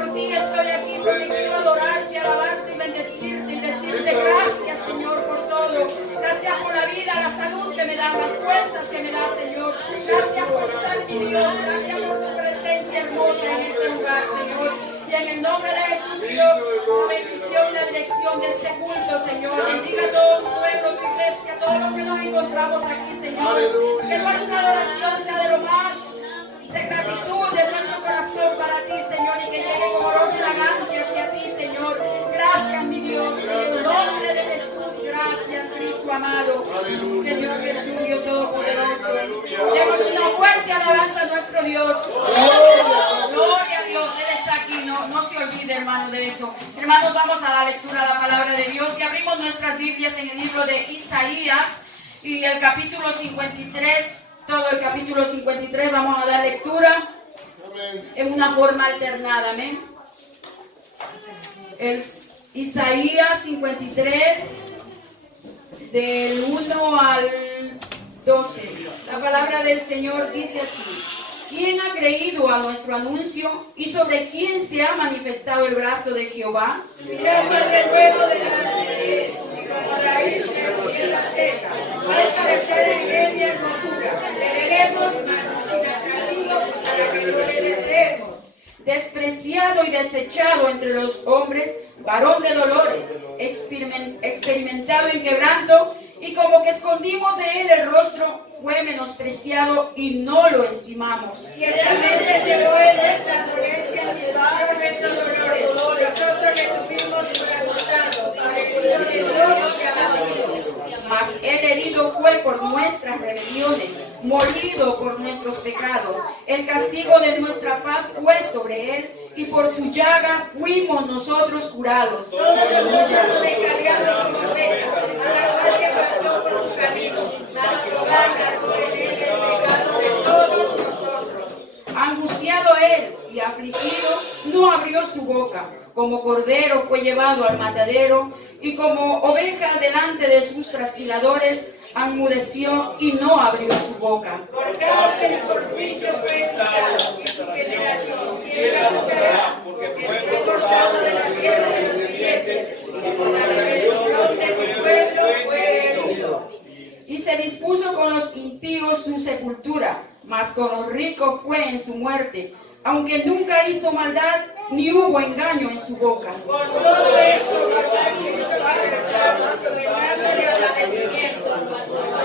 por ti estoy aquí, porque quiero adorarte, alabarte y bendecirte y decirte gracias, Señor, por todo. Gracias por la vida, la salud que me das, las fuerzas que me das, Señor. Gracias por ser mi Dios, gracias por tu presencia hermosa en este lugar, Señor. Y en el nombre de Jesús pido la bendición y la dirección de este culto, Señor. Bendiga a todo tu pueblo, tu iglesia, todos los que nos encontramos aquí, Señor. Que nuestra adoración sea de lo más de gratitud de nuestro corazón para ti, Señor, y que llegue con olor fragante hacia ti, Señor. Gracias, mi Dios, en el nombre de Jesús. Gracias, Cristo amado. Señor Jesús, Dios Todopoderoso. Demos una fuerte alabanza a nuestro Dios. Gloria a Dios, Él está aquí. No se olvide, hermano, de eso. Hermanos, vamos a dar lectura a la palabra de Dios y abrimos nuestras Biblias en el libro de Isaías y el capítulo 53. Todo el capítulo 53 vamos a dar lectura en una forma alternada. Amén. El Isaías 53 del 1 al 12. La palabra del Señor dice así: ¿Quién ha creído a nuestro anuncio y sobre quién se ha manifestado el brazo de Jehová? Mira el fuego delante de él, y como raíz de tierra seca, al parecer en él y hermosura, le veremos más sin atractivo para que lo le deseemos. Despreciado y desechado entre los hombres, varón de dolores, experimentado en quebranto, y como que escondimos de él el rostro, fue menospreciado y no lo estimamos. Ciertamente llevó él nuestras dolencias y llevaron nuestros dolores. Nosotros le tuvimos por azotado, pero el de Dios se ha abatido. Mas él herido fue por nuestras rebeliones, molido por nuestros pecados. El castigo de nuestra paz fue sobre él, y por su llaga fuimos nosotros curados. Todos nosotros lo descargamos como ovejas, a la cual se apartó por su camino, mas Jehová cargó en él el pecado de todos nosotros. Angustiado él y afligido, no abrió su boca. Como cordero fue llevado al matadero, y como oveja delante de sus trasquiladores, enmudeció y no abrió su boca. Por cárcel y por juicio fue quitado, y su generación, ¿quién la contará? Porque fue cortado de la tierra de los vivientes, y por la rebelión de mi pueblo fue herido. Y se dispuso con los impíos su sepultura, mas con los ricos fue en su muerte, aunque nunca hizo maldad, ni hubo engaño en su boca. Por todo esto, Jehová quiso arrebatarnos, vengándole agradecimiento.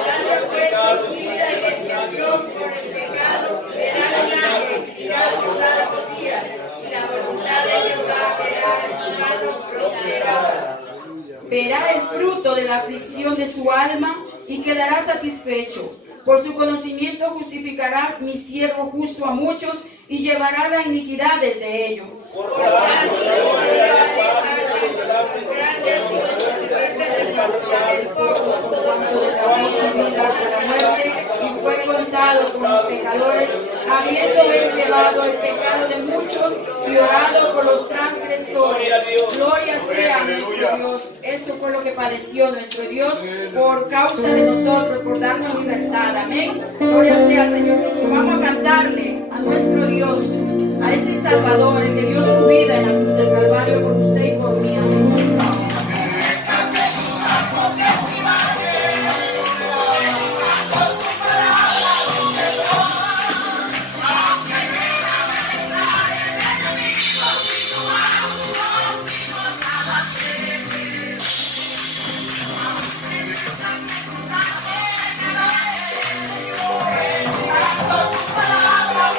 Grande fue su vida y desviación por el pecado, verá un ángel tirado largos días, y la voluntad de Jehová será en su mano prosperada. Verá el fruto de la aflicción de su alma y quedará satisfecho. Por su conocimiento justificará mi siervo justo a muchos y llevará las iniquidades de ellos. Por tanto, yo liberaré a grandes jueces de cantidades pocos. Cuando desahogó su vida hasta la muerte y fue contado con los pecadores, habiendo él llevado el pecado de muchos y orado por los transgresores. Gloria sea a nuestro Dios. Esto fue lo que padeció nuestro Dios por causa de nosotros, por darnos libertad. Amén. Gloria sea al Señor Jesús. Vamos a cantarle a nuestro Dios, a este Salvador, el que dio su vida en la cruz del Calvario por usted y por mí. Amén. Palabra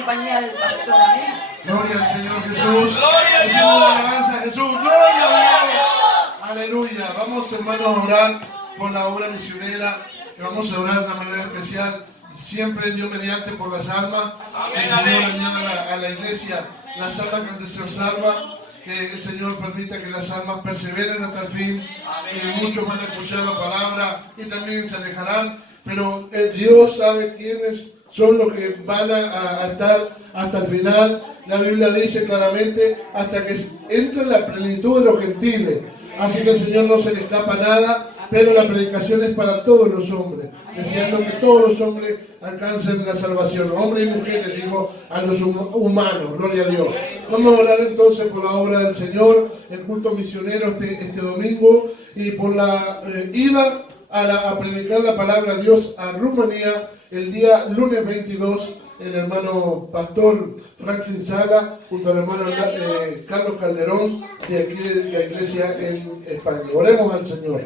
compañía del pastor. Amén. Gloria al Señor Jesús. Jesús, alabanza a Jesús. Gloria a Dios. Aleluya. Vamos, hermanos, a orar por la obra misionera. Y vamos a orar de una manera especial. Siempre Dios mediante por las almas. Que el Señor añada a la iglesia las almas que han de ser salvas. Que el Señor permita que las almas perseveren hasta el fin. Muchos van a escuchar la palabra y también se alejarán. Pero Dios sabe quiénes son los que van a estar hasta el final. La Biblia dice claramente hasta que entre en la plenitud de los gentiles. Así que el Señor no se le escapa nada. Pero la predicación es para todos los hombres, deseando que todos los hombres alcancen la salvación, hombres y mujeres, digo, a los humanos, gloria a Dios. Vamos a orar entonces por la obra del Señor, el culto misionero este domingo, y por la ida a predicar la palabra de Dios a Rumanía el día lunes 22, el hermano pastor Franklin Sala, junto al hermano Carlos Calderón, de aquí de la iglesia en España. Oremos al Señor.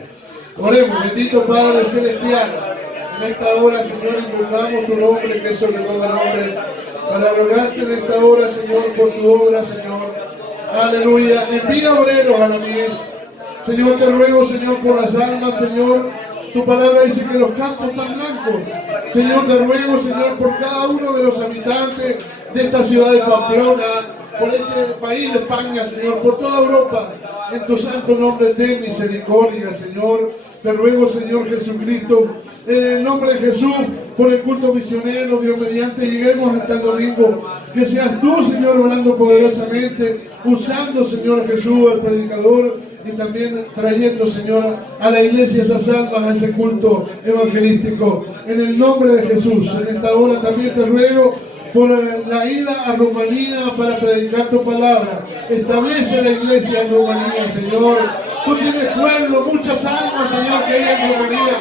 Oremos, bendito Padre Celestial. En esta hora, Señor, invocamos tu nombre, que es sobre todo nombre, para rogarte en esta hora, Señor, por tu obra, Señor. Aleluya. Envía obreros a la mies. Señor, te ruego, Señor, por las almas, Señor. Tu palabra dice que los campos están blancos. Señor, te ruego, Señor, por cada uno de los habitantes de esta ciudad de Pamplona, por este país de España, Señor, por toda Europa. En tu santo nombre, ten misericordia, Señor. Te ruego, Señor Jesucristo, en el nombre de Jesús, por el culto misionero, Dios mediante, lleguemos hasta el domingo. Que seas tú, Señor, orando poderosamente, usando, Señor Jesús, al predicador, y también trayendo, Señor, a la iglesia esas almas, a ese culto evangelístico. En el nombre de Jesús, en esta hora también te ruego por la ida a Rumanía para predicar tu palabra. Establece la iglesia en Rumanía, Señor. Tú tienes pueblo, muchas almas, Señor, que hay en Rumanía.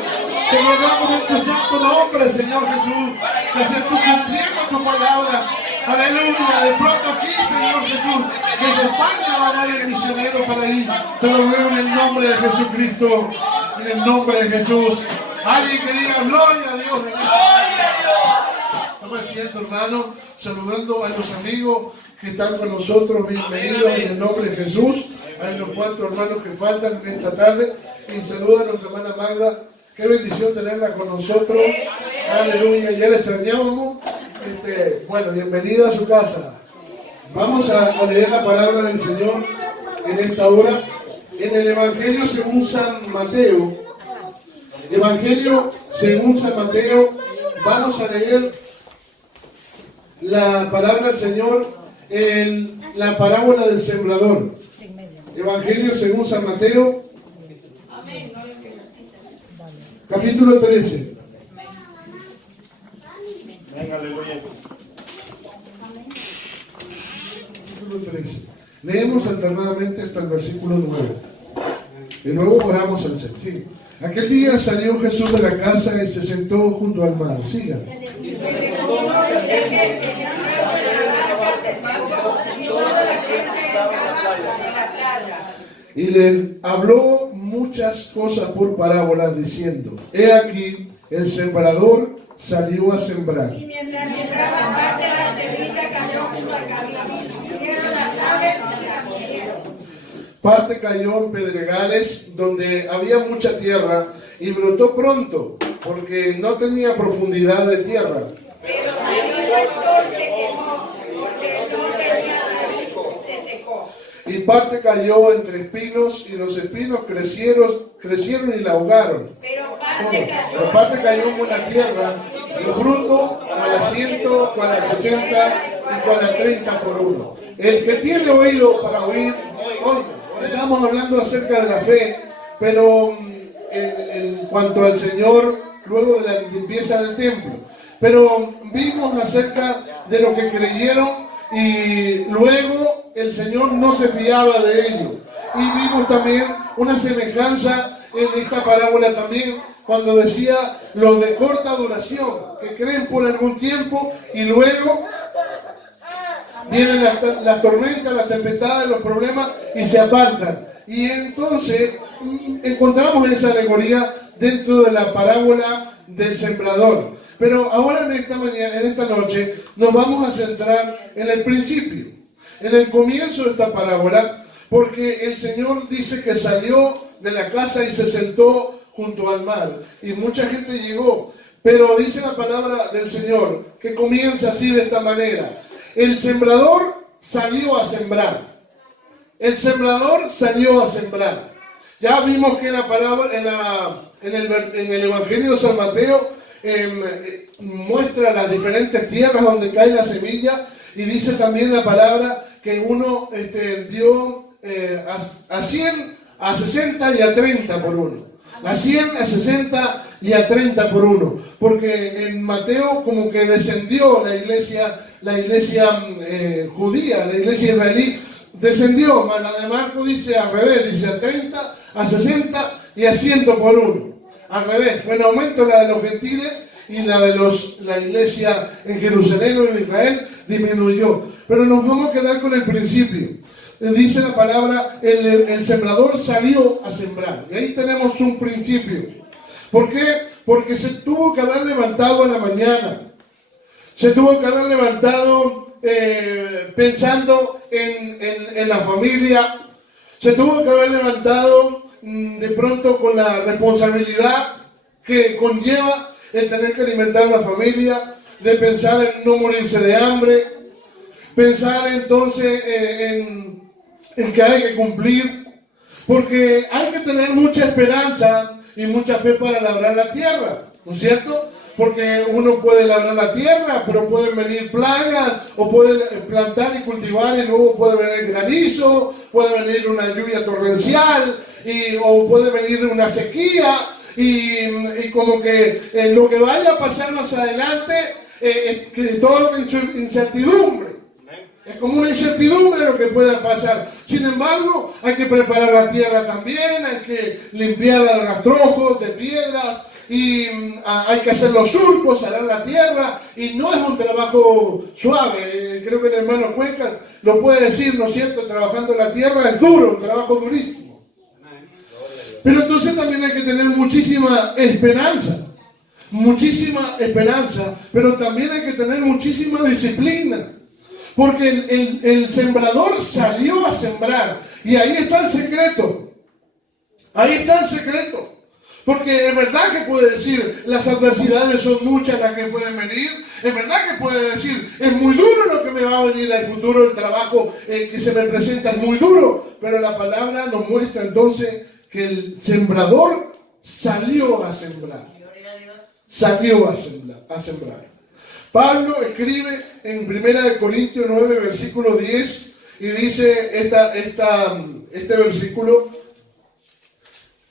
Te rogamos en tu santo nombre, Señor Jesús, que seas tú cumpliendo tu palabra. Aleluya. De pronto aquí, Señor Jesús, desde España va a dar el misionero para ir. Te lo ruego en el nombre de Jesucristo, en el nombre de Jesús. Alguien que diga gloria a Dios. Toma asiento, hermano, saludando a los amigos que están con nosotros. Bienvenidos en el nombre de Jesús. A los 4 hermanos que faltan esta tarde. Y saluda a nuestra hermana Magda. Qué bendición tenerla con nosotros. Aleluya. Ya la extrañábamos. Bueno, bienvenida a su casa. Vamos a leer la palabra del Señor en esta hora. En el Evangelio según San Mateo. Evangelio según San Mateo. Vamos a leer la palabra del Señor en la parábola del sembrador. Evangelio según San Mateo, capítulo 13. Capítulo 13. Leemos alternadamente hasta el versículo 9. Y luego oramos al Señor. Sí. Aquel día salió Jesús de la casa y se sentó junto al mar. Siga. Y le habló muchas cosas por parábolas, diciendo: He aquí, el sembrador salió a sembrar. Y mientras sembraba, parte de la semilla cayó junto al camino. Vinieron las aves y la comieron. Parte cayó en pedregales, donde había mucha tierra, y brotó pronto, porque no tenía profundidad de tierra. Pero salió el sol, se quemó, porque no tenía raíz, se secó. Y parte cayó entre espinos, y los espinos crecieron y la ahogaron. Pero Pero parte cayó en buena tierra, y fruto con el 100, con el 60 y con el 30 por uno. El que tiene oído para oír, oiga. Estamos hablando acerca de la fe, pero en cuanto al Señor, luego de la limpieza del templo. Pero vimos acerca de lo que creyeron y luego el Señor no se fiaba de ellos. Y vimos también una semejanza en esta parábola también, cuando decía los de corta duración, que creen por algún tiempo y luego vienen las tormentas, las tempestades, los problemas y se apartan. Y entonces encontramos esa alegoría dentro de la parábola del sembrador. Pero ahora en esta mañana, en esta noche, nos vamos a centrar en el principio, en el comienzo de esta parábola, porque el Señor dice que salió de la casa y se sentó junto al mar, y mucha gente llegó, pero dice la palabra del Señor que comienza así de esta manera: el sembrador salió a sembrar. El sembrador salió a sembrar. Ya vimos que en la palabra, en el Evangelio de San Mateo muestra las diferentes tierras donde cae la semilla, y dice también la palabra que uno dio a 100, a 60 y a 30 por uno. A 100, a 60 y a 30 por uno. Porque en Mateo como que descendió la iglesia judía, la iglesia israelí descendió, mas la de Marcos dice al revés, dice a 30, a 60 y a 100 por uno. Al revés, fue en aumento la de los gentiles, y la iglesia en Jerusalén o en Israel disminuyó. Pero nos vamos a quedar con el principio. Dice la palabra, el sembrador salió a sembrar. Y ahí tenemos un principio. ¿Por qué? Porque se tuvo que haber levantado en la mañana. Se tuvo que haber levantado pensando en la familia. Se tuvo que haber levantado de pronto con la responsabilidad que conlleva el tener que alimentar a la familia, de pensar en no morirse de hambre, pensar entonces en que hay que cumplir, porque hay que tener mucha esperanza y mucha fe para labrar la tierra, ¿no es cierto? Porque uno puede labrar la tierra, pero pueden venir plagas, o pueden plantar y cultivar y luego puede venir granizo, puede venir una lluvia torrencial, o puede venir una sequía, y como que lo que vaya a pasar más adelante es toda una incertidumbre. Es como una incertidumbre lo que pueda pasar. Sin embargo, hay que preparar la tierra también, hay que limpiarla de rastrojos, de piedras, y hay que hacer los surcos, arar la tierra, y no es un trabajo suave. Creo que el hermano Cuenca lo puede decir, ¿no es cierto? Trabajando la tierra es duro, un trabajo durísimo. Pero entonces también hay que tener muchísima esperanza, pero también hay que tener muchísima disciplina. Porque el sembrador salió a sembrar, y ahí está el secreto. Ahí está el secreto. Porque es verdad que puede decir, las adversidades son muchas las que pueden venir. Es verdad que puede decir, es muy duro lo que me va a venir al futuro, el trabajo que se me presenta es muy duro. Pero la palabra nos muestra entonces que el sembrador salió a sembrar. Salió a sembrar. Pablo escribe en 1 Corintios 9, versículo 10, y dice este versículo.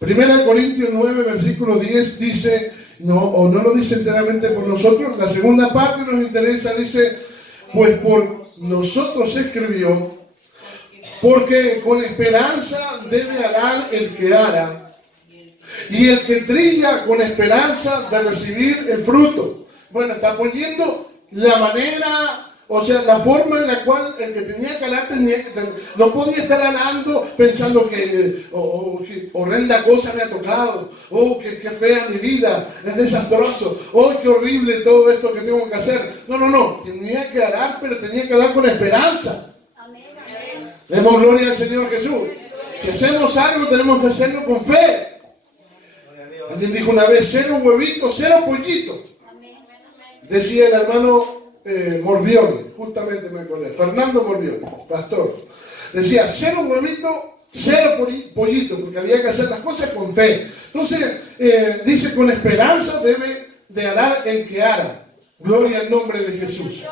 1 Corintios 9, versículo 10 dice, no lo dice enteramente por nosotros, la segunda parte nos interesa, dice, pues por nosotros escribió, porque con esperanza debe arar el que ara, y el que trilla con esperanza de recibir el fruto. Bueno, está poniendo la manera, o sea, la forma en la cual el que tenía que arar no podía estar arando pensando que horrenda cosa me ha tocado, que fea mi vida, es desastroso, qué horrible todo esto que tengo que hacer. No, tenía que arar, pero tenía que arar con esperanza. Demos gloria al Señor Jesús. Si hacemos algo, tenemos que hacerlo con fe. Alguien dijo una vez, 0 huevitos, 0 pollitos. Decía el hermano Morbione, justamente me acordé, Fernando Morbione, pastor. Decía, 0 huevitos, 0 pollitos, porque había que hacer las cosas con fe. Entonces, dice, con esperanza debe de arar el que ara. Gloria al nombre de Jesús.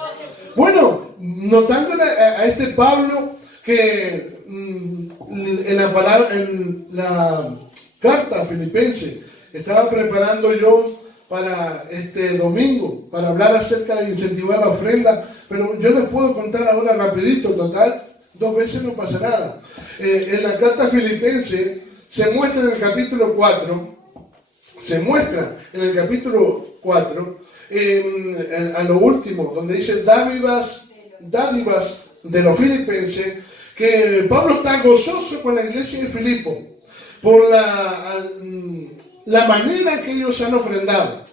Bueno, notando a este Pablo, que en la carta filipense estaba preparando yo para este domingo, para hablar acerca de incentivar la ofrenda, pero yo les puedo contar ahora rapidito, total, 2 veces no pasa nada. En la carta filipense se muestra en el capítulo 4, a lo último, donde dice dádivas de los filipenses, que Pablo está gozoso con la iglesia de Filipo por la manera que ellos han ofrendado.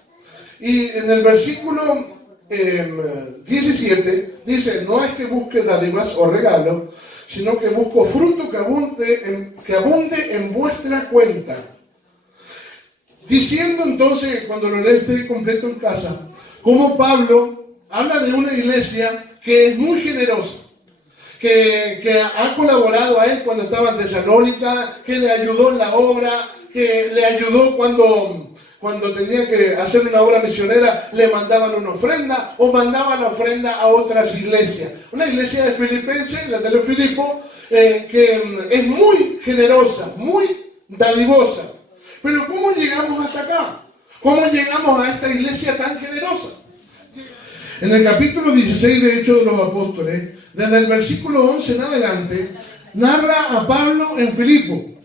Y en el versículo 17 dice, no es que busque dádivas o regalos, sino que busco fruto que abunde en vuestra cuenta. Diciendo entonces, cuando lo lees esté completo en casa, como Pablo habla de una iglesia que es muy generosa, que ha colaborado a él cuando estaba en Tesalónica, que le ayudó en la obra, que le ayudó cuando tenía que hacer una obra misionera, le mandaban una ofrenda o mandaban la ofrenda a otras iglesias. Una iglesia de Filipenses, la de los Filipos, que es muy generosa, muy dadivosa. Pero ¿cómo llegamos hasta acá? ¿Cómo llegamos a esta iglesia tan generosa? En el capítulo 16 de Hechos de los Apóstoles, desde el versículo 11 en adelante, narra a Pablo en Filipo.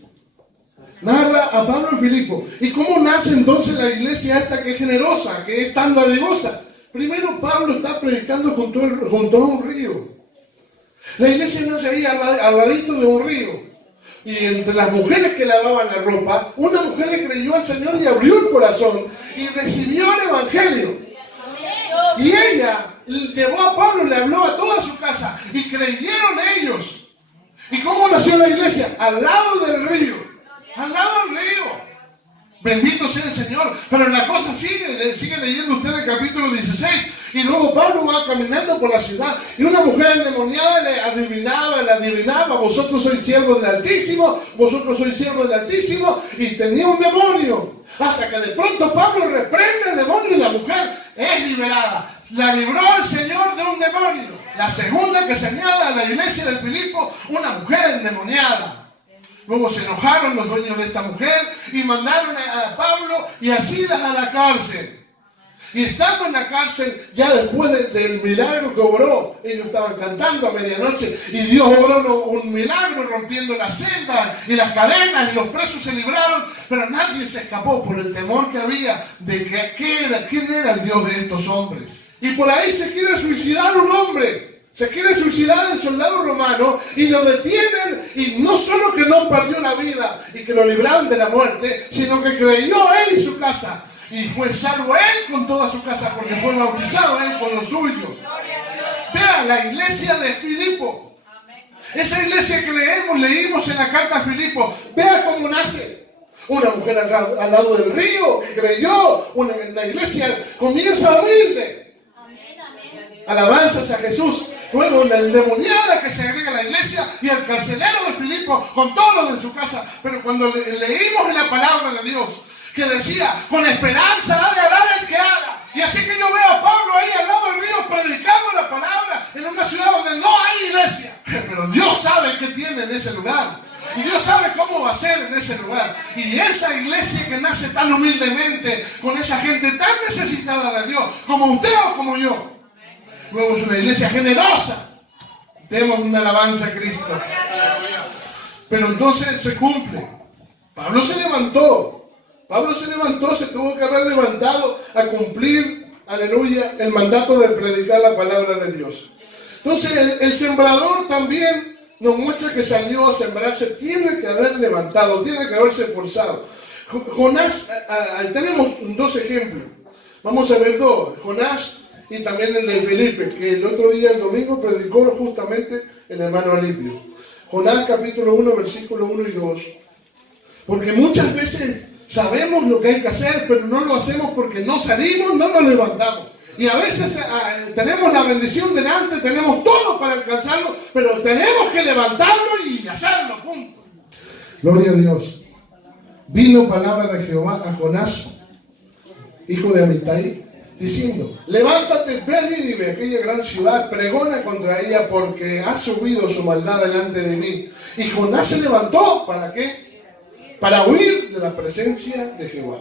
¿Y cómo nace entonces la iglesia esta que es generosa, que es tan dadivosa? Primero Pablo está predicando junto a un río. La iglesia nace ahí al ladito de un río. Y entre las mujeres que lavaban la ropa, una mujer le creyó al Señor y abrió el corazón y recibió el Evangelio. Y ella llevó a Pablo y le habló a toda su casa y creyeron ellos. ¿Y cómo nació la iglesia? Al lado del río. Al lado del río. Bendito sea el Señor. Pero la cosa sigue leyendo usted el capítulo 16. Y luego Pablo va caminando por la ciudad. Y una mujer endemoniada le adivinaba. Vosotros sois siervos del Altísimo. Vosotros sois siervos del Altísimo. Y tenía un demonio. Hasta que de pronto Pablo reprende el demonio y la mujer es liberada. La libró el Señor de un demonio. La segunda que señala a la iglesia de Filipo, una mujer endemoniada. Luego se enojaron los dueños de esta mujer y mandaron a Pablo y a Silas a la cárcel. Y estando en la cárcel, ya después del milagro que obró, ellos estaban cantando a medianoche y Dios obró un milagro rompiendo las celdas y las cadenas y los presos se libraron, pero nadie se escapó por el temor que había de quién era el Dios de estos hombres. Y por ahí se quiere suicidar un hombre. Se quiere suicidar el soldado romano y lo detienen, y no solo que no perdió la vida y que lo libraron de la muerte, sino que creyó él y su casa. Y fue salvo él con toda su casa porque fue bautizado él con lo suyo. Vea la iglesia de Filipo. Esa iglesia que leímos en la carta a Filipo. Vea cómo nace. Una mujer al lado del río que creyó. La iglesia comienza humilde. Alabanzas a Jesús. Luego la endemoniada que se agrega a la iglesia y el carcelero de Filipo con todo lo de su casa. Pero cuando leímos en la palabra de Dios que decía, con esperanza ha de hablar el que haga. Y así que yo veo a Pablo ahí al lado del río predicando la palabra en una ciudad donde no hay iglesia. Pero Dios sabe qué tiene en ese lugar. Y Dios sabe cómo va a ser en ese lugar. Y esa iglesia que nace tan humildemente, con esa gente tan necesitada de Dios, como usted o como yo. Luego es una iglesia generosa. Demos una alabanza a Cristo. Pero entonces se cumple. Pablo se levantó, se tuvo que haber levantado a cumplir, aleluya, el mandato de predicar la palabra de Dios. Entonces el sembrador también nos muestra que salió a sembrarse, tiene que haber levantado, tiene que haberse esforzado. Jonás, tenemos dos ejemplos, vamos a ver dos, Jonás y también el de Felipe, que el otro día, el domingo, predicó justamente el hermano Alipio. Jonás capítulo 1, versículo 1 y 2. Porque muchas veces sabemos lo que hay que hacer, pero no lo hacemos porque no salimos, no nos levantamos. Y a veces tenemos la bendición delante, tenemos todo para alcanzarlo, pero tenemos que levantarlo y hacerlo, punto. Gloria a Dios. Vino palabra de Jehová a Jonás, hijo de Amitai, diciendo, levántate, ve a Nínive, aquella gran ciudad, pregona contra ella, porque ha subido su maldad delante de mí. Y Jonás se levantó, ¿para qué? Para huir de la presencia de Jehová.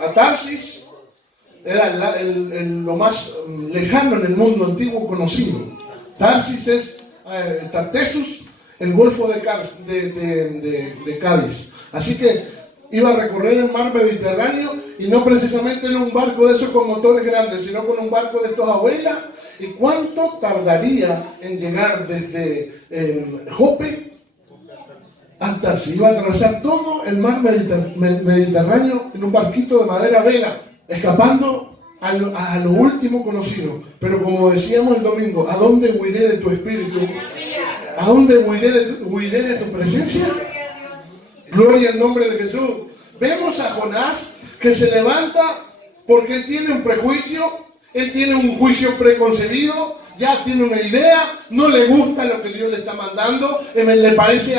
A Tarsis era lo más lejano en el mundo antiguo conocido. Tarsis es Tartessus, el golfo de Cádiz. Así que iba a recorrer el mar Mediterráneo y no precisamente en un barco de esos con motores grandes, sino con un barco de estos abuelas. ¿Y cuánto tardaría en llegar desde Jope hasta si iba a atravesar todo el mar Mediterráneo en un barquito de madera vela? escapando a lo último conocido. Pero como decíamos el domingo, ¿a dónde huiré de tu espíritu? ¿A dónde huiré de tu presencia? Gloria al nombre de Jesús. Vemos a Jonás que se levanta porque él tiene un prejuicio, él tiene un juicio preconcebido, ya tiene una idea, no le gusta lo que Dios le está mandando, le parece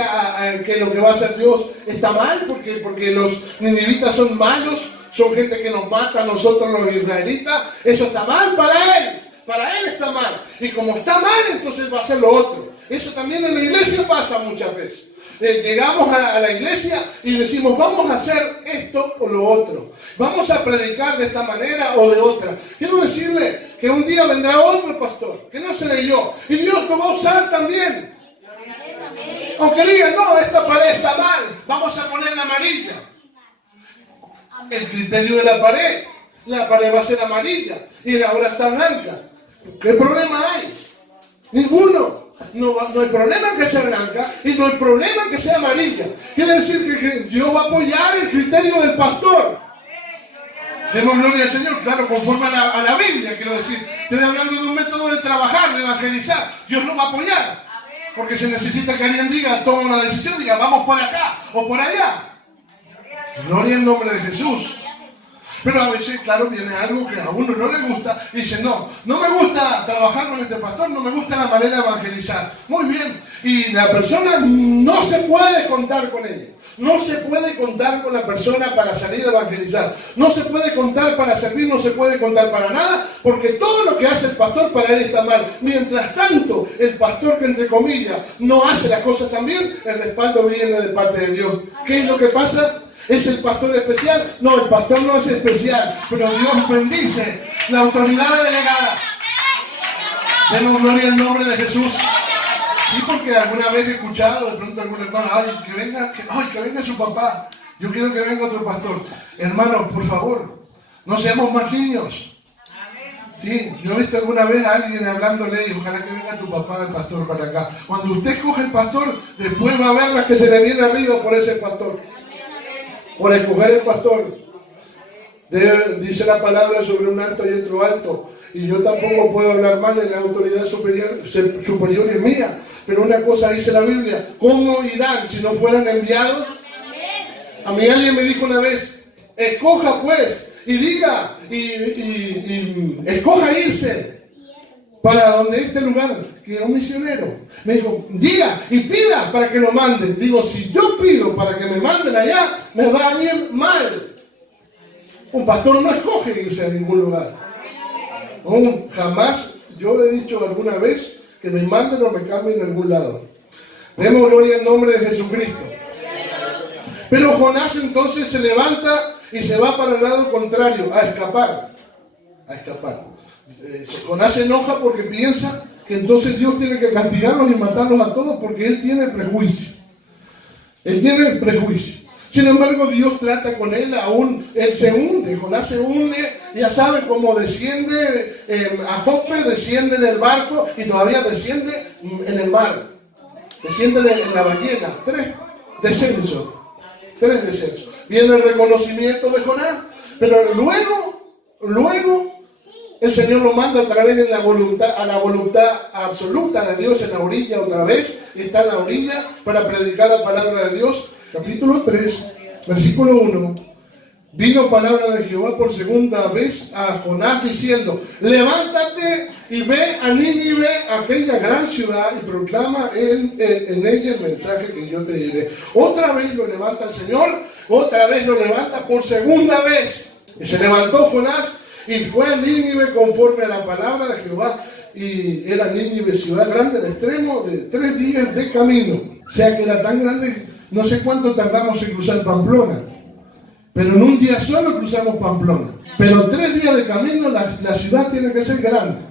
que lo que va a hacer Dios está mal, porque los ninivitas son malos, son gente que nos mata a nosotros los israelitas, eso está mal para él está mal, y como está mal, entonces va a hacer lo otro. Eso también en la iglesia pasa muchas veces. Llegamos a la iglesia y decimos, vamos a hacer esto o lo otro. Vamos a predicar de esta manera o de otra. Quiero decirle que un día vendrá otro pastor, que no seré yo. Y Dios lo va a usar también. Aunque digan, no, esta pared está mal, vamos a ponerla amarilla. El criterio de la pared va a ser amarilla y ahora está blanca. ¿Qué problema hay? Ninguno. No hay problema en que sea blanca y no hay problema en que sea amarilla. Quiere decir que Dios va a apoyar el criterio del pastor. Demos gloria al Señor, claro, conforme a la Biblia, quiero decir. Estoy hablando de un método de trabajar, de evangelizar. Dios lo va a apoyar. Porque se necesita que alguien diga, toma una decisión, diga, vamos por acá o por allá. Gloria al nombre de Jesús. Pero a veces, claro, viene algo que a uno no le gusta y dice, no me gusta trabajar con este pastor, no me gusta la manera de evangelizar. Muy bien, y la persona no se puede contar con ella. No se puede contar con la persona para salir a evangelizar. No se puede contar para servir, no se puede contar para nada, porque todo lo que hace el pastor para él está mal. Mientras tanto, el pastor que entre comillas no hace las cosas tan bien, el respaldo viene de parte de Dios. ¿Qué es lo que pasa? ¿Es el pastor especial? No, el pastor no es especial, pero Dios bendice la autoridad delegada. Demos gloria al nombre de Jesús. Sí, porque alguna vez he escuchado de pronto algún hermano, que venga su papá. Yo quiero que venga otro pastor. Hermanos, por favor, no seamos más niños. Sí, yo he visto alguna vez a alguien hablándole y ojalá que venga tu papá, el pastor, para acá. Cuando usted escoge el pastor, después va a ver las que se le viene arriba por ese pastor. Por escoger el pastor. Dice la palabra sobre un alto y otro alto. Y yo tampoco puedo hablar mal de la autoridad superior es mía. Pero una cosa dice la Biblia, ¿cómo irán si no fueran enviados? A mí alguien me dijo una vez, escoja pues, y diga, y escoja irse para donde este lugar, que es un misionero. Me dijo, diga y pida para que lo manden. Digo, si yo pido para que me manden allá, me va a ir mal. Un pastor no escoge irse a ningún lugar. No, jamás yo le he dicho alguna vez que me manden o me cambien en algún lado. Demos gloria en nombre de Jesucristo. Pero Jonás entonces se levanta y se va para el lado contrario, a escapar. Jonás se enoja porque piensa que entonces Dios tiene que castigarlos y matarlos a todos porque él tiene prejuicio. Sin embargo, Dios trata con él él se hunde, Jonás se hunde, ya saben cómo desciende a Jope, desciende en el barco y todavía desciende en el mar, desciende en la ballena, 3 descensos. Viene el reconocimiento de Jonás, pero luego el Señor lo manda otra vez a la voluntad absoluta de Dios en la orilla otra vez, está en la orilla para predicar la palabra de Dios. Capítulo 3, versículo 1. Vino palabra de Jehová por segunda vez a Jonás diciendo, levántate y ve a Nínive, aquella gran ciudad, y proclama en ella el mensaje que yo te diré. Otra vez lo levanta el Señor, otra vez lo levanta por segunda vez. Y se levantó Jonás y fue a Nínive conforme a la palabra de Jehová. Y era Nínive ciudad grande, de extremo de 3 días de camino. O sea que era tan grande, no sé cuánto tardamos en cruzar Pamplona. Pero en un día solo cruzamos Pamplona. Pero 3 días de camino, la ciudad tiene que ser grande.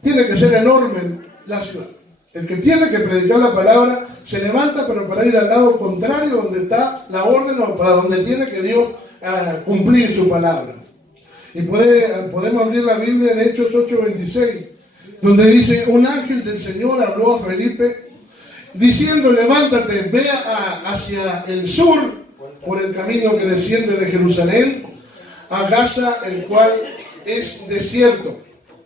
Tiene que ser enorme la ciudad. El que tiene que predicar la palabra se levanta, pero para ir al lado contrario donde está la orden o para donde tiene que Dios cumplir su palabra. Y podemos abrir la Biblia en Hechos 8:26, donde dice, un ángel del Señor habló a Felipe diciendo, levántate, ve hacia el sur por el camino que desciende de Jerusalén a Gaza, el cual es desierto.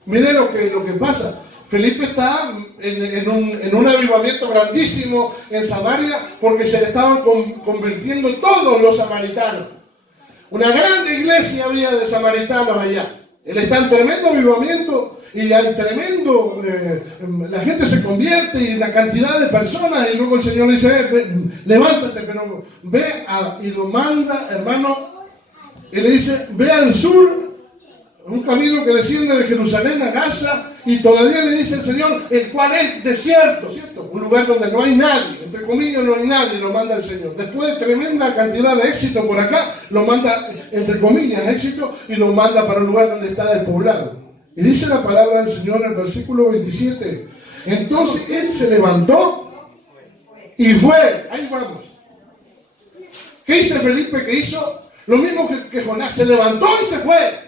Miren lo que pasa. Felipe está en un avivamiento grandísimo en Samaria porque se le estaban convirtiendo todos los samaritanos. Una grande iglesia había de samaritanos allá. Él está en tremendo avivamiento y hay tremendo, la gente se convierte y la cantidad de personas, y luego el Señor le dice, levántate, pero y lo manda, hermano, y le dice, ve al sur, un camino que desciende de Jerusalén a Gaza, y todavía le dice el Señor, el cual es desierto, ¿cierto? Un lugar donde no hay nadie, entre comillas no hay nadie, lo manda el Señor. Después de tremenda cantidad de éxito por acá, lo manda, entre comillas, éxito, y lo manda para un lugar donde está despoblado. Y dice la palabra del Señor en el versículo 27, entonces él se levantó y fue, ahí vamos. ¿Qué hizo Felipe? ¿Qué hizo? Lo mismo que Jonás, se levantó y se fue.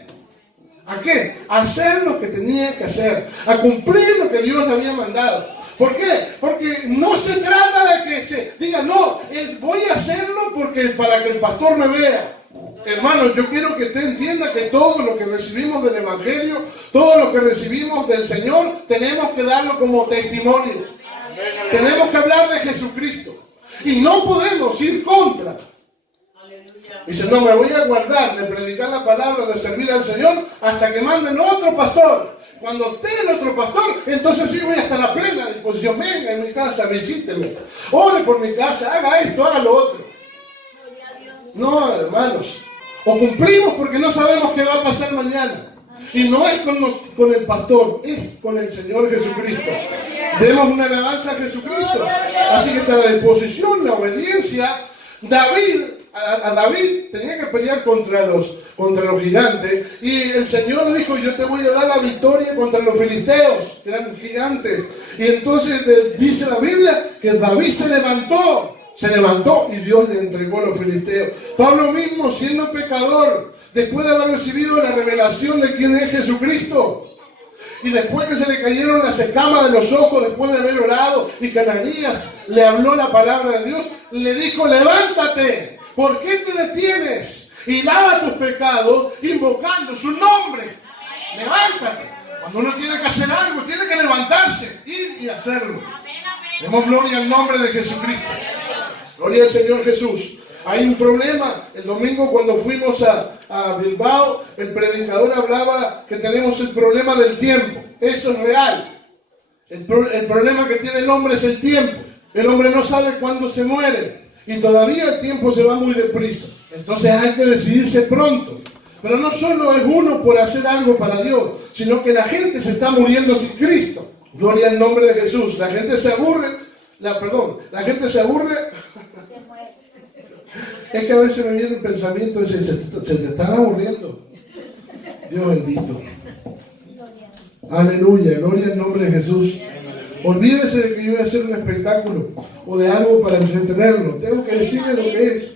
¿A qué? A hacer lo que tenía que hacer, a cumplir lo que Dios le había mandado. ¿Por qué? Porque no se trata de que se diga, no, voy a hacerlo para que el pastor me vea. Hermano, yo quiero que usted entienda que todo lo que recibimos del Evangelio, todo lo que recibimos del Señor, tenemos que darlo como testimonio. Tenemos que hablar de Jesucristo. Y no podemos ir contra. Dice, no, me voy a guardar de predicar la palabra, de servir al Señor, hasta que manden otro pastor. Cuando esté el otro pastor, entonces sí voy a estar a plena disposición. Venga en mi casa, visíteme. Ore por mi casa, haga esto, haga lo otro. No, hermanos. O cumplimos porque no sabemos qué va a pasar mañana. Y no es con el pastor, es con el Señor Jesucristo. Demos una alabanza a Jesucristo. Así que está la disposición, la obediencia. A David tenía que pelear contra los gigantes, y el Señor le dijo, yo te voy a dar la victoria contra los filisteos, que eran gigantes. Y entonces dice la Biblia que David se levantó y Dios le entregó a los filisteos. Pablo mismo, siendo pecador, después de haber recibido la revelación de quién es Jesucristo, y después que se le cayeron las escamas de los ojos, después de haber orado, y que Ananías le habló la palabra de Dios, le dijo, levántate, ¿por qué te detienes? Y lava tus pecados invocando su nombre. Levántate. Cuando uno tiene que hacer algo, tiene que levantarse, ir y hacerlo. Demos gloria al nombre de Jesucristo. Gloria al Señor Jesús. Hay un problema. El domingo cuando fuimos a Bilbao, el predicador hablaba que tenemos el problema del tiempo. Eso es real. El problema que tiene el hombre es el tiempo. El hombre no sabe cuándo se muere. Y todavía el tiempo se va muy deprisa. Entonces hay que decidirse pronto. Pero no solo es uno por hacer algo para Dios, sino que la gente se está muriendo sin Cristo. Gloria al nombre de Jesús. La gente se aburre. La gente se aburre. Es que a veces me viene el pensamiento de se te están aburriendo. Dios bendito. Aleluya. Gloria al nombre de Jesús. Olvídese de que yo voy a hacer un espectáculo o de algo para entretenerlo. Tengo que decirle lo que es.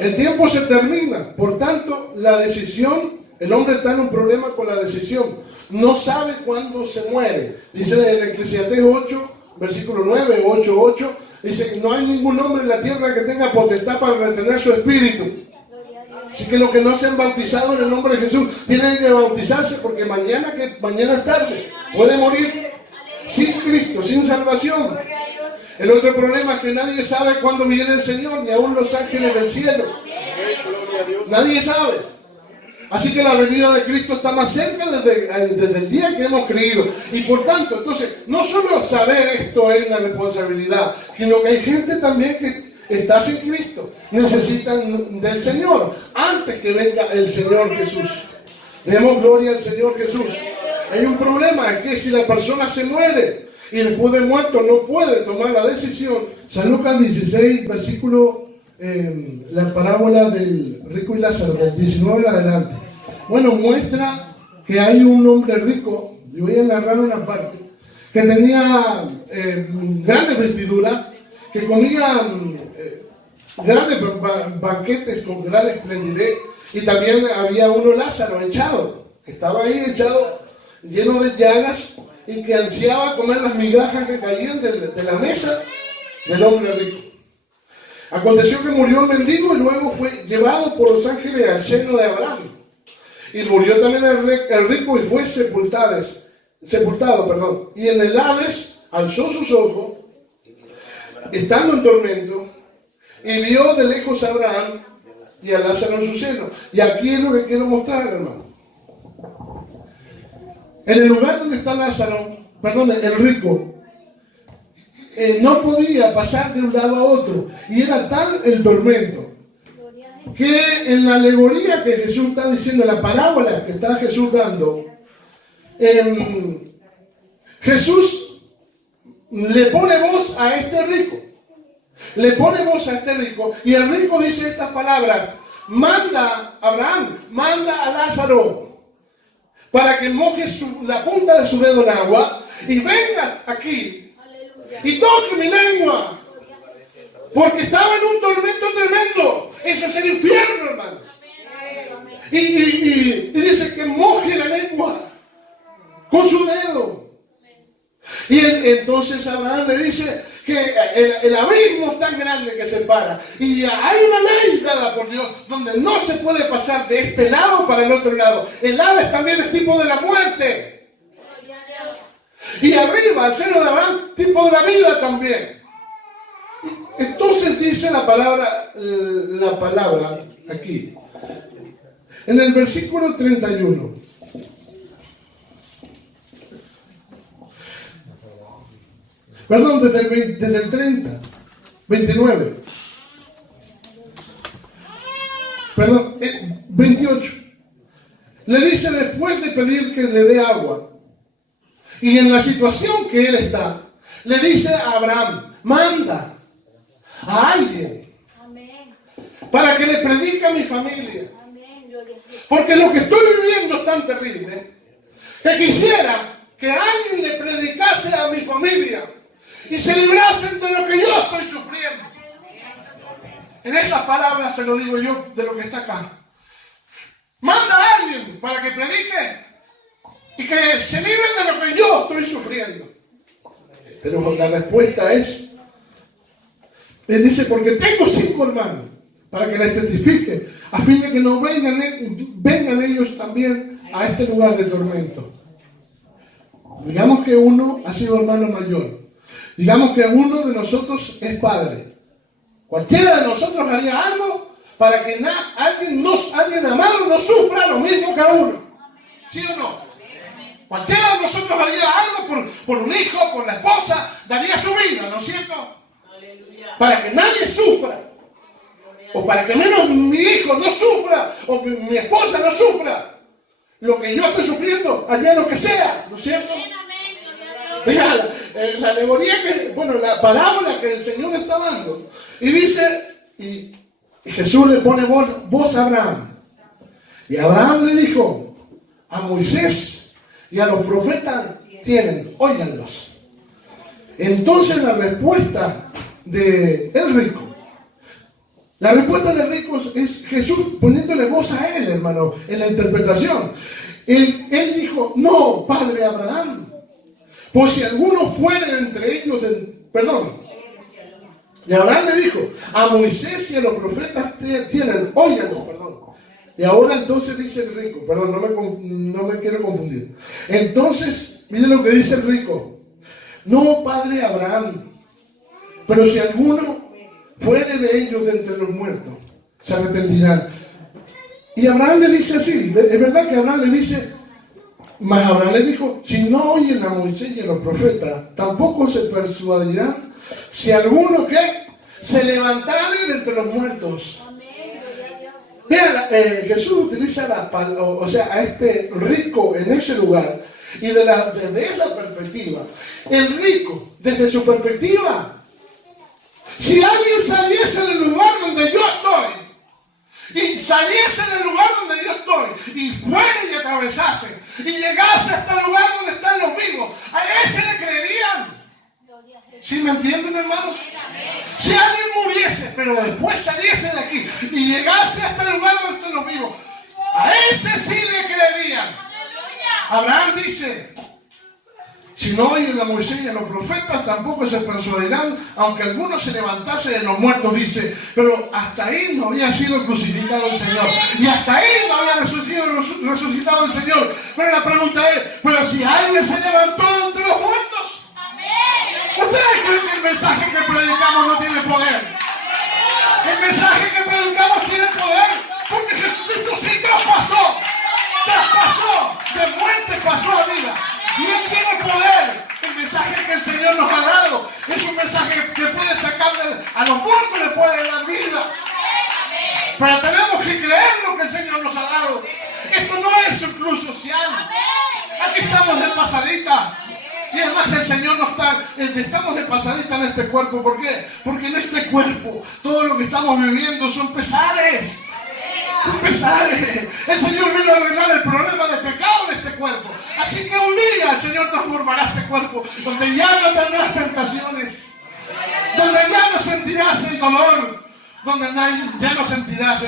El tiempo se termina. Por tanto, la decisión, el hombre está en un problema con la decisión. No sabe cuándo se muere. Dice en Eclesiastés 8, versículo 9, 8:8. Dice, no hay ningún hombre en la tierra que tenga potestad para retener su espíritu. Así que los que no se han bautizado en el nombre de Jesús tienen que bautizarse, porque mañana es tarde. Puede morir sin Cristo, sin salvación. El otro problema es que nadie sabe cuándo viene el Señor, ni aún los ángeles del cielo. Nadie sabe. Así que la venida de Cristo está más cerca desde el día que hemos creído. Y por tanto, entonces, no solo saber esto es una responsabilidad, sino que hay gente también que está sin Cristo. Necesitan del Señor antes que venga el Señor Jesús. Demos gloria al Señor Jesús. Hay un problema, es que si la persona se muere y después de muerto no puede tomar la decisión. San Lucas 16, versículo, la parábola del rico y Lázaro, del 19 en adelante. Bueno, muestra que hay un hombre rico, y voy a narrar una parte, que tenía grandes vestiduras, que comía grandes banquetes con gran esplendidez, y también había uno Lázaro echado, que estaba ahí echado, lleno de llagas, y que ansiaba comer las migajas que caían de la mesa del hombre rico. Aconteció que murió el mendigo y luego fue llevado por los ángeles al seno de Abraham. Y murió también el rico y fue sepultado. Y en el Hades alzó sus ojos, estando en tormento, y vio de lejos a Abraham y a Lázaro en su seno. Y aquí es lo que quiero mostrar, hermano. En el lugar donde está el rico, no podía pasar de un lado a otro. Y era tal el tormento que en la alegoría que Jesús está diciendo, la parábola que está Jesús dando, Jesús le pone voz a este rico. Le pone voz a este rico. Y el rico dice estas palabras: manda a Abraham, manda a Lázaro para que moje la punta de su dedo en agua y venga aquí y toque mi lengua, porque estaba en un tormento tremendo. Eso es el infierno, hermanos. Y dice que moje la lengua con su dedo. Y entonces Abraham le dice que el abismo es tan grande que separa. Y hay una ley dada por Dios donde no se puede pasar de este lado para el otro lado. El Hades también es tipo de la muerte. Y arriba, al seno de Abraham, tipo de la vida también. Entonces dice la palabra aquí, en el versículo 31. Perdón, desde el 30, 29. Perdón, 28. Le dice, después de pedir que le dé agua, y en la situación que él está, le dice a Abraham: manda a alguien para que le predique a mi familia, porque lo que estoy viviendo es tan terrible que quisiera que alguien le predicase a mi familia y se librasen de lo que yo estoy sufriendo. En esas palabras se lo digo yo de lo que está acá. Manda a alguien para que predique y que se libren de lo que yo estoy sufriendo. Pero la respuesta es, él dice, porque tengo 5 hermanos, para que les testifique, a fin de que no vengan ellos también a este lugar de tormento. Digamos que uno ha sido hermano mayor. Digamos que uno de nosotros es padre. Cualquiera de nosotros haría algo para que alguien amado no sufra lo mismo que a uno. ¿Sí o no? Cualquiera de nosotros haría algo por un hijo, por la esposa, daría su vida, ¿no es cierto? Para que nadie sufra. O para que menos mi hijo no sufra, o mi esposa no sufra lo que yo estoy sufriendo, allá lo que sea, ¿no es cierto? Vea la alegoría la parábola que el Señor está dando. Y dice, y Jesús le pone voz a Abraham. Y Abraham le dijo: a Moisés y a los profetas tienen, óiganlos. Entonces la respuesta del rico, es Jesús poniéndole voz a él, hermano, en la interpretación. Él dijo: no, padre Abraham, pues si alguno fuere entre ellos y Abraham le dijo: a Moisés y a los profetas tienen, óiganlos, Y ahora entonces dice el rico, no me quiero confundir. Entonces, miren lo que dice el rico: no, padre Abraham, pero si alguno fuere de ellos de entre los muertos, se arrepentirán. Y Abraham le dice así, es verdad que Abraham le dice, mas Abraham le dijo: si no oyen a Moisés y a los profetas, tampoco se persuadirán si alguno que se levantare de entre los muertos. Vean, Jesús utiliza a este rico en ese lugar, y desde esa perspectiva, el rico, desde su perspectiva, si alguien saliese del lugar donde yo estoy, y saliese del lugar donde yo estoy, y fuera y atravesase, y llegase hasta el lugar donde están los vivos, a ese le creerían. ¿Sí me entienden, hermanos? Si alguien muriese, pero después saliese de aquí y llegase hasta el lugar donde están los vivos, a ese sí le creerían. Abraham dice: Si no oyen a Moisés y a los profetas, tampoco se persuadirán, aunque algunos se levantase de los muertos, dice. Pero hasta ahí no había sido crucificado el Señor. Y hasta ahí no había resucitado el Señor. Pero la pregunta es, pero si alguien se levantó entre los muertos, ¿ustedes creen que el mensaje que predicamos no tiene poder? El mensaje que predicamos tiene poder, porque Jesucristo sí traspasó de muerte, pasó a vida. Y Él tiene poder. El mensaje que el Señor nos ha dado es un mensaje que puede sacarle a los muertos, le puede dar vida. Pero tenemos que creer lo que el Señor nos ha dado. Esto no es un club social. Aquí estamos de pasadita. Y además el Señor no está, estamos de pasadita en este cuerpo. ¿Por qué? Porque en este cuerpo todo lo que estamos viviendo son pesares. Son pesares. El Señor vino a arreglar el problema de pecado en este cuerpo. Así que un día el Señor transformará este cuerpo donde ya no tendrás tentaciones, donde ya no sentirás el dolor, donde ya no sentirás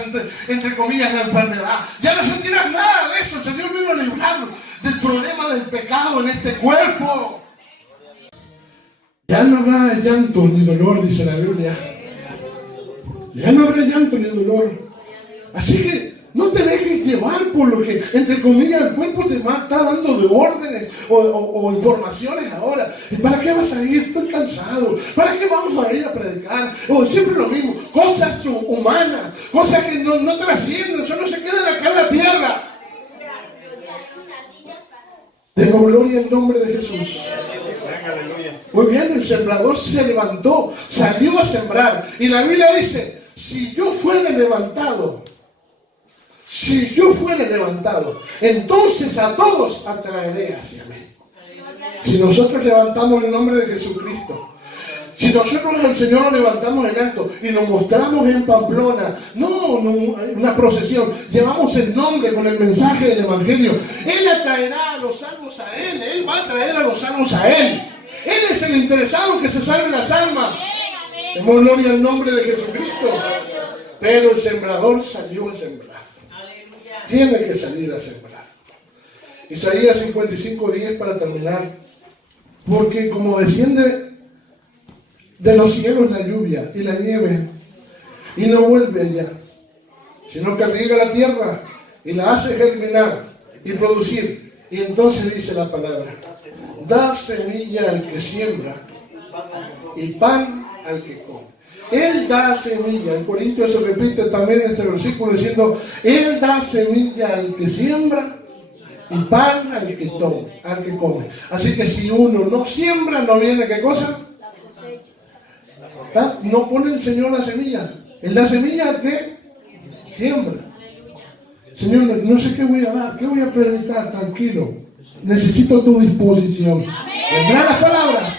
entre comillas la enfermedad, ya no sentirás nada de eso. El Señor vino a librarnos del problema del pecado en este cuerpo. Ya no habrá llanto ni dolor, dice la Biblia. Ya no habrá llanto ni dolor. Así que no te dejes llevar por lo que, entre comillas, el cuerpo te está dando de órdenes o informaciones ahora. ¿Y para qué vas a ir? Estoy cansado. ¿Para qué vamos a ir a predicar? O siempre lo mismo. Cosas humanas, cosas que no trascienden, solo se quedan acá en la tierra. Demos gloria en nombre de Jesús. Muy bien, el sembrador se levantó, salió a sembrar. Y la Biblia dice, si yo fuera levantado, entonces a todos atraeré hacia mí. Si nosotros levantamos el nombre de Jesucristo, si nosotros al Señor lo levantamos en alto y lo mostramos en Pamplona, no una procesión, llevamos el nombre con el mensaje del Evangelio, Él atraerá a los salvos a Él, Él va a traer a los salvos a Él. Él es el interesado en que se salven las almas. Demos gloria al nombre de Jesucristo. Pero el sembrador salió a sembrar. Tiene que salir a sembrar. Isaías 55:10 para terminar. Porque como desciende de los cielos la lluvia y la nieve, y no vuelve allá, sino que riega la tierra y la hace germinar y producir. Y entonces dice la palabra, da semilla al que siembra y pan al que come. Él da semilla. En Corintios se repite también este versículo diciendo, Él da semilla al que siembra y pan al que come. Así que si uno no siembra, no viene ¿qué cosa? No pone el Señor la semilla. Él da semilla al que siembra. Señor, no sé qué voy a dar, qué voy a predicar, tranquilo. Necesito tu disposición. ¿Vendrán las palabras?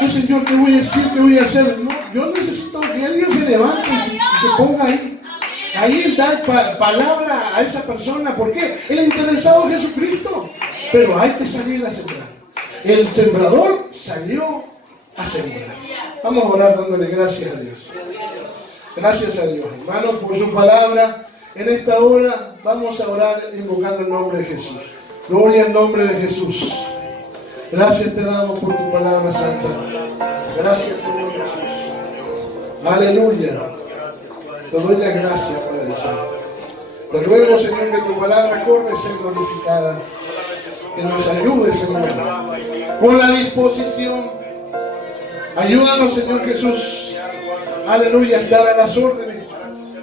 No, Señor, ¿qué voy a decir? ¿Qué voy a hacer? No, yo necesito que alguien se levante y se ponga ahí. Ahí da palabra a esa persona. ¿Por qué? El interesado es Jesucristo. Pero hay que salir a sembrar. El sembrador salió a sembrar. Vamos a orar dándole gracias a Dios. Gracias a Dios, hermanos, por su palabra. En esta hora vamos a orar invocando el nombre de Jesús. Gloria al nombre de Jesús. Gracias te damos por tu palabra santa. Gracias, Señor Jesús. Aleluya. Te doy la gracia, Padre Santo. Te ruego, Señor, que tu palabra corra y sea glorificada. Que nos ayude, Señor, con la disposición. Ayúdanos, Señor Jesús. Aleluya, a estar a las órdenes.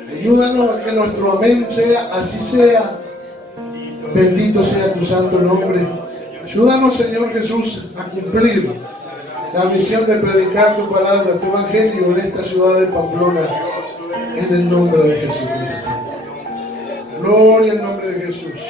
Ayúdanos a que nuestro amén sea, así sea. Bendito sea tu santo nombre. Ayúdanos, Señor Jesús, a cumplir la misión de predicar tu palabra, tu evangelio en esta ciudad de Pamplona, en el nombre de Jesucristo. Gloria al nombre de Jesús.